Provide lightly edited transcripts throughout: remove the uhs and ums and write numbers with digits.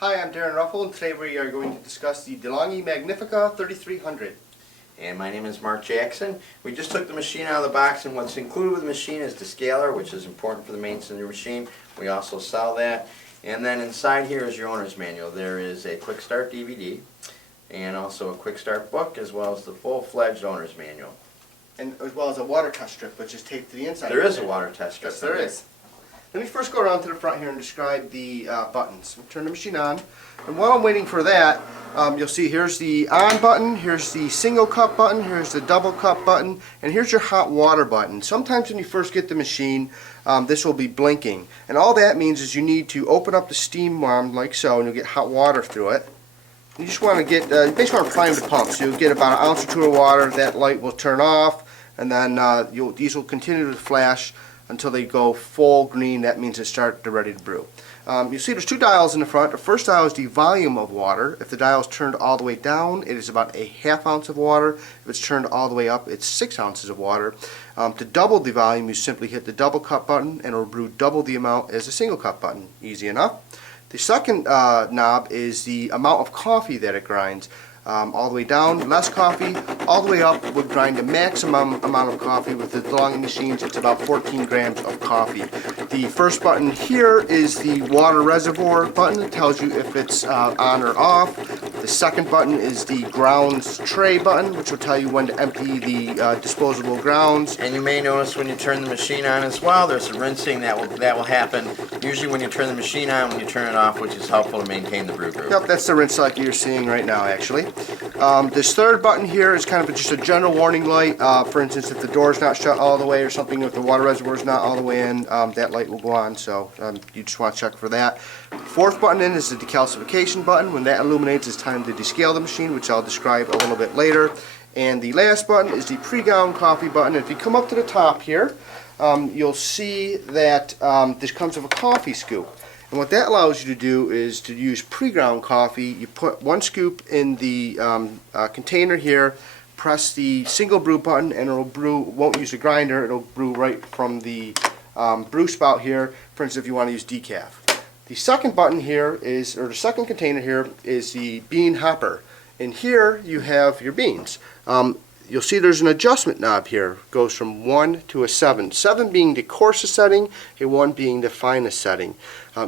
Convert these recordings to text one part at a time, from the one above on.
Hi, I'm Darren Ruffle, and today we are going to discuss the DeLonghi Magnifica 3300. And my name is Mark Jackson. We just took the machine out of the box, and what's included with the machine is Descaler, which is important for the maintenance of the machine. We also sell that. And then inside here is your owner's manual. There is a quick start DVD and also a quick start book, as well as the full-fledged owner's manual. And as well as a water test strip, which is taped to the inside. There is a water test strip. Yes, there is. Let me first go around to the front here and describe the buttons. We'll turn the machine on, and while I'm waiting for that, you'll see here's the on button, here's the single cup button, here's the double cup button, and here's your hot water button. Sometimes when you first get the machine, this will be blinking, and all that means is you need to open up the steam worm like so, and you'll get hot water through it. You just want to get, you basically want to prime the pump, so you'll get about an ounce or two of water. That light will turn off, and then these will continue to flash until they go full green. That means they're ready to brew. You see there's two dials in the front. The first dial is the volume of water. If the dial is turned all the way down, it is about a ½ ounce of water. If it's turned all the way up, it's 6 ounces of water. To double the volume, you simply hit the double cup button, and it will brew double the amount as a single cup button. Easy enough. The second knob is the amount of coffee that it grinds. All the way down, less coffee. All the way up would grind the maximum amount of coffee. With the DeLonghi machines, it's about 14 grams of coffee. The first button here is the water reservoir button. It tells you if it's on or off. The second button is the grounds tray button, which will tell you when to empty the disposable grounds. And you may notice when you turn the machine on as well, there's a rinsing that will happen. Usually when you turn the machine on, when you turn it off, which is helpful to maintain the brew group. Yep, that's the rinse cycle you're seeing right now, actually. This third button here is kind of just a general warning light. For instance, if the door's not shut all the way or something, if the water reservoir's not all the way in, that light will go on, so you just want to check for that. Fourth button in is the decalcification button. When that illuminates, it's time to descale the machine, which I'll describe a little bit later. And the last button is the pre-ground coffee button. If you come up to the top here, you'll see that this comes with a coffee scoop. And what that allows you to do is to use pre-ground coffee. You put one scoop in the container here, press the single brew button, and it'll brew. Won't use a grinder. It'll brew right from the brew spout here. For instance, if you want to use decaf. The second button here is, or the second container here, is the bean hopper. And here you have your beans. You'll see there's an adjustment knob here. It goes from 1 to a 7. 7 being the coarsest setting, and 1 being the finest setting.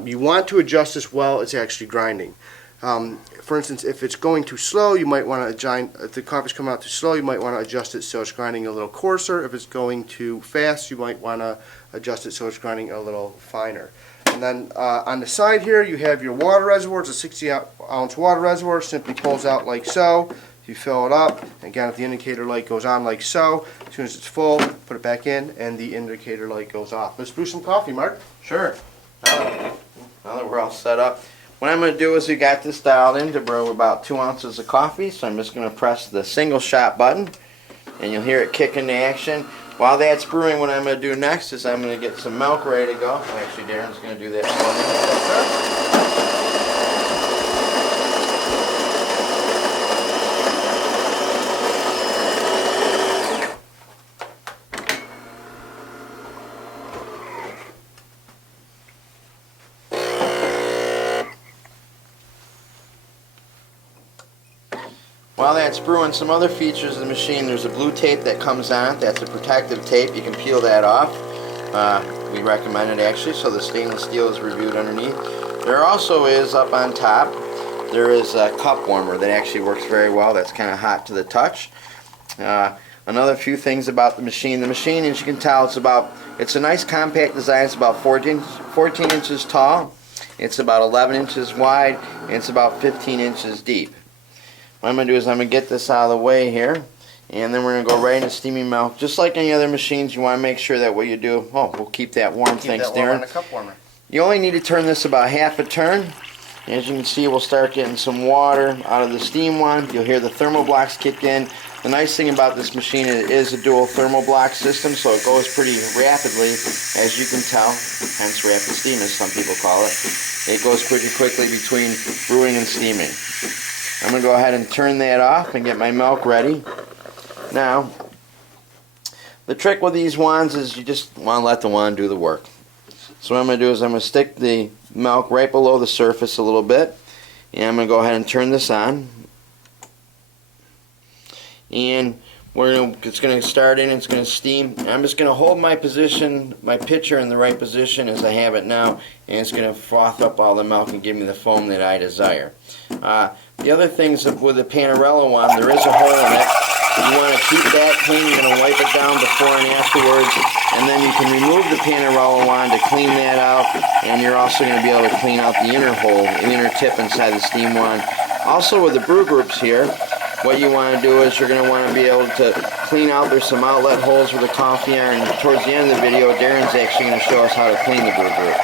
You want to adjust this while it's actually grinding. For instance, if it's going too slow, you might want to adjust. If the coffee's coming out too slow, you might want to adjust it so it's grinding a little coarser. If it's going too fast, you might want to adjust it so it's grinding a little finer. And then on the side here, you have your water reservoir. It's a 60-ounce water reservoir. Simply pulls out like so. You fill it up. Again, if the indicator light goes on like so, as soon as it's full, put it back in, and the indicator light goes off. Let's brew some coffee, Mark. Sure. Now that we're all set up, what I'm going to do is we got this dialed in to brew about 2 ounces of coffee, so I'm just going to press the single shot button, and you'll hear it kick into action. While that's brewing, what I'm going to do next is I'm going to get some milk ready to go. Actually, Darren's going to do that for me. While that's brewing, some other features of the machine, there's a blue tape that comes on. That's a protective tape. You can peel that off. We recommend it actually, so the stainless steel is reviewed underneath. There also is, up on top, there is a cup warmer that actually works very well. That's kind of hot to the touch. Another few things about the machine. The machine, as you can tell, it's a nice compact design. It's about 14 inches tall. It's about 11 inches wide, and it's about 15 inches deep. What I'm going to do is I'm going to get this out of the way here, and then we're going to go right into steaming milk. Just like any other machines, you want to make sure that what you do, we'll keep that warm. Thanks, Darren. On the cup warmer. You only need to turn this about half a turn. As you can see, we'll start getting some water out of the steam one. You'll hear the thermal blocks kick in. The nice thing about this machine is it is a dual thermal block system, so it goes pretty rapidly, as you can tell, hence rapid steam as some people call it. It goes pretty quickly between brewing and steaming. I'm going to go ahead and turn that off and get my milk ready. Now, the trick with these wands is you just want to let the wand do the work. So what I'm going to do is I'm going to stick the milk right below the surface a little bit, And I'm going to go ahead and turn this on. And it's going to start in, it's going to steam. I'm just going to hold my position, my pitcher in the right position as I have it now, and it's going to froth up all the milk and give me the foam that I desire. The other things with the Panarello one, there is a hole in it. You want to keep that clean. You're going to wipe it down before and afterwards, and then you can remove the Panarello wand to clean that out, and you're also going to be able to clean out the inner hole, the inner tip inside the steam wand. Also with the brew groups here, what you want to do is you're going to want to be able to clean out, there's some outlet holes with the coffee iron. Towards the end of the video, Darren's actually going to show us how to clean the brew group.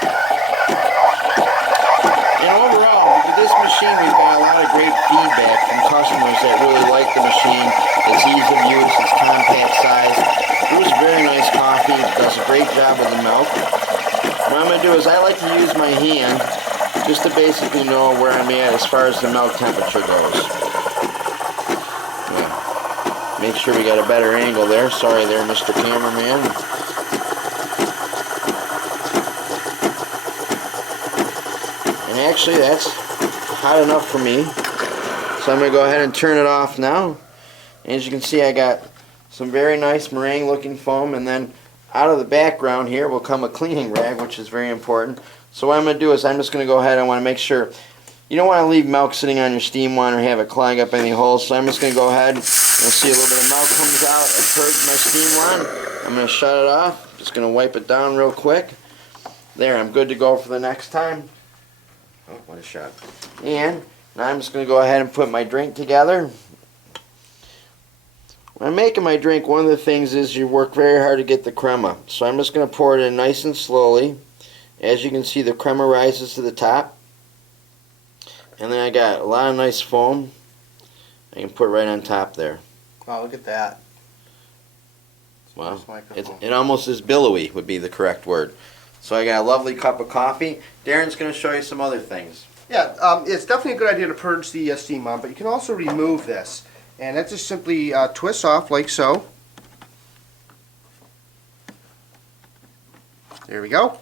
And overall, with this machine, we've got a lot of great feedback from customers that really like the machine. Its ease of use, its compact size. Brews very nice coffee, does a great job with the milk. What I'm going to do is I like to use my hand just to basically know where I'm at as far as the milk temperature goes. Make sure we got a better angle there. Sorry there, Mr. Cameraman. And actually, that's hot enough for me. So I'm going to go ahead and turn it off now. As you can see, I got some very nice meringue looking foam, and then out of the background here will come a cleaning rag, which is very important. So what I'm going to do is I'm just going to go ahead, I want to make sure you don't want to leave milk sitting on your steam wand or have it clog up any holes. So I'm just going to go ahead, you'll see a little bit of milk comes out. I purged my steam wand. I'm going to shut it off. Just going to wipe it down real quick. There, I'm good to go for the next time. Oh, what a shot. And now I'm just going to go ahead and put my drink together. When I'm making my drink, one of the things is you work very hard to get the crema. So I'm just going to pour it in nice and slowly. As you can see, the crema rises to the top. And then I got a lot of nice foam. I can put right on top there. Wow, look at that. Wow, it almost is billowy would be the correct word. So I got a lovely cup of coffee. Darren's going to show you some other things. Yeah, it's definitely a good idea to purge the steam wand, but you can also remove this. And that just simply twists off like so. There we go.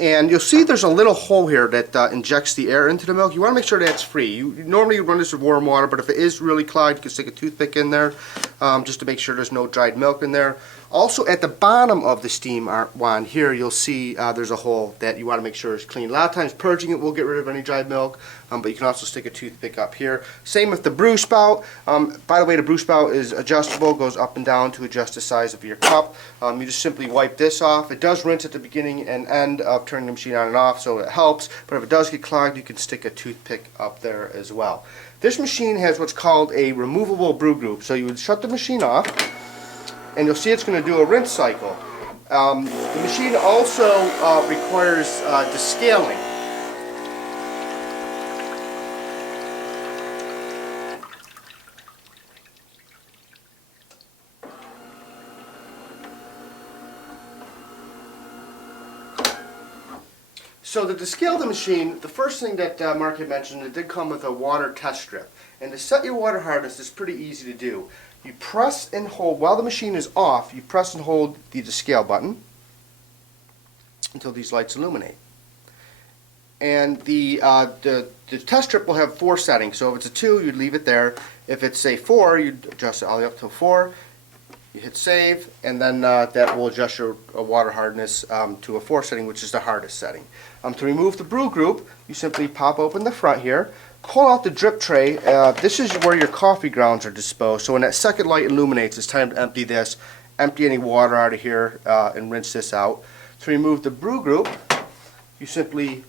And you'll see there's a little hole here that injects the air into the milk. You want to make sure that's free. You normally run this with warm water, but if it is really clogged, you can stick a toothpick in there just to make sure there's no dried milk in there. Also, at the bottom of the steam wand here, you'll see there's a hole that you want to make sure is clean. A lot of times purging it will get rid of any dried milk, but you can also stick a toothpick up here. Same with the brew spout. By the way, the brew spout is adjustable, goes up and down to adjust the size of your cup. You just simply wipe this off. It does rinse at the beginning and end of turning the machine on and off, so it helps, but if it does get clogged, you can stick a toothpick up there as well. This machine has what's called a removable brew group, so you would shut the machine off, and you'll see it's going to do a rinse cycle. The machine also requires descaling. So to descale the machine, the first thing that Mark had mentioned, it did come with a water test strip. And to set your water hardness is pretty easy to do. You press and hold, while the machine is off, you press and hold the descale button until these lights illuminate. And the test strip will have 4 settings. So if it's a 2, you'd leave it there. If it's a 4, you'd adjust it all the way up to 4. You hit save, and then that will adjust your water hardness to a 4 setting, which is the hardest setting. To remove the brew group, you simply pop open the front here, pull out the drip tray. This is where your coffee grounds are disposed. So when that second light illuminates, it's time to empty this, empty any water out of here, and rinse this out. To remove the brew group, you simply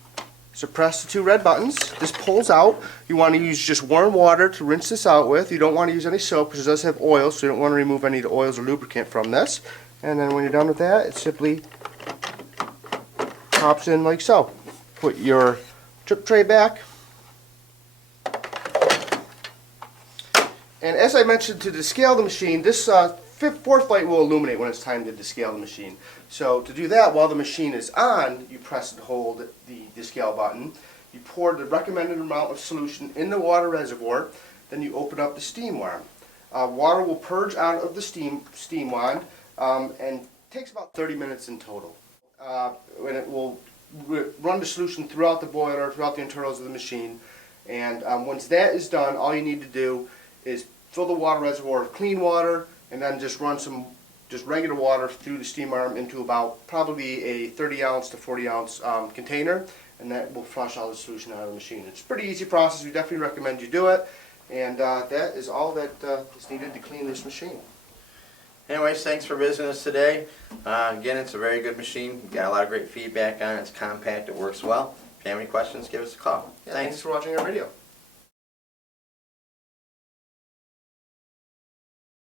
suppress the 2 red buttons. This pulls out. You want to use just warm water to rinse this out with. You don't want to use any soap because it does have oil, so you don't want to remove any of the oils or lubricant from this. And then when you're done with that, it simply pops in like so. Put your drip tray back. And as I mentioned, to descale the machine, this fourth light will illuminate when it's time to descale the machine. So to do that, while the machine is on, you press and hold the descale button. You pour the recommended amount of solution in the water reservoir. Then you open up the steam wand. Water will purge out of the steam wand, and it takes about 30 minutes in total. And it will run the solution throughout the boiler, throughout the internals of the machine. And once that is done, all you need to do is fill the water reservoir with clean water, and then just run some just regular water through the steam arm into about probably a 30 ounce to 40 ounce container, and that will flush all the solution out of the machine. It's a pretty easy process. We definitely recommend you do it, and that is all that is needed to clean this machine. Anyways, thanks for visiting us today. Again, it's a very good machine. We've got a lot of great feedback on it. It's compact. It works well. If you have any questions, give us a call. Yeah, thanks for watching our video.